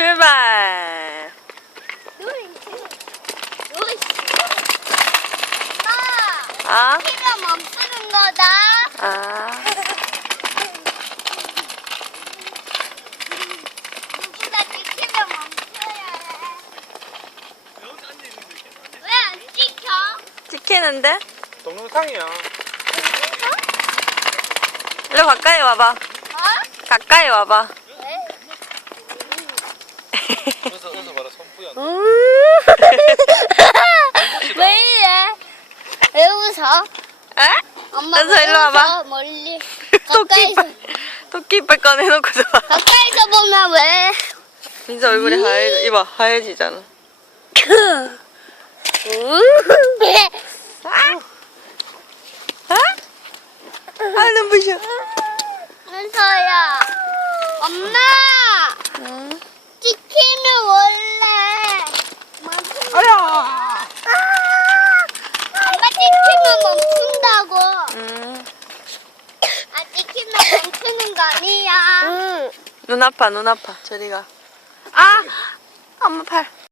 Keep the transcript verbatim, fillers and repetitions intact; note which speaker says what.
Speaker 1: 출발.
Speaker 2: 엄마,
Speaker 1: 아?
Speaker 2: 키가 멈추는 거다.
Speaker 1: 아.
Speaker 2: 누구나 지키면 멈춰야 해. 왜 안 지켜?
Speaker 1: 찍히는데?
Speaker 3: 동영상이야.
Speaker 1: 일로 가까이 와봐.
Speaker 2: 어?
Speaker 1: 가까이 와봐.
Speaker 2: 왜?
Speaker 3: 어서 어서 봐라 선부야.
Speaker 2: 왜 이래? 왜 웃어?
Speaker 1: 에?
Speaker 2: 엄마
Speaker 1: 은서,
Speaker 2: 왜
Speaker 1: 일로 와봐.
Speaker 2: 웃어? 멀리
Speaker 1: 토끼
Speaker 2: 가까이서
Speaker 1: 이빨, 토끼 이빨 꺼내놓고서 봐.
Speaker 2: 가까이서 보면 왜?
Speaker 1: 민서 얼굴이 하얘, 이봐, 하얘지잖아. 아? 아, 눈부셔.
Speaker 2: 은서야, 엄마
Speaker 1: 응?
Speaker 2: 찍히면 원래 멈춘다.
Speaker 1: 아야!
Speaker 2: 엄마 찍히면 멈춘다고.
Speaker 1: 응.
Speaker 2: 아 찍히면 멈추는 거 아니야.
Speaker 1: 눈 아파, 눈 아파. 저리 가. 아! 엄마 팔.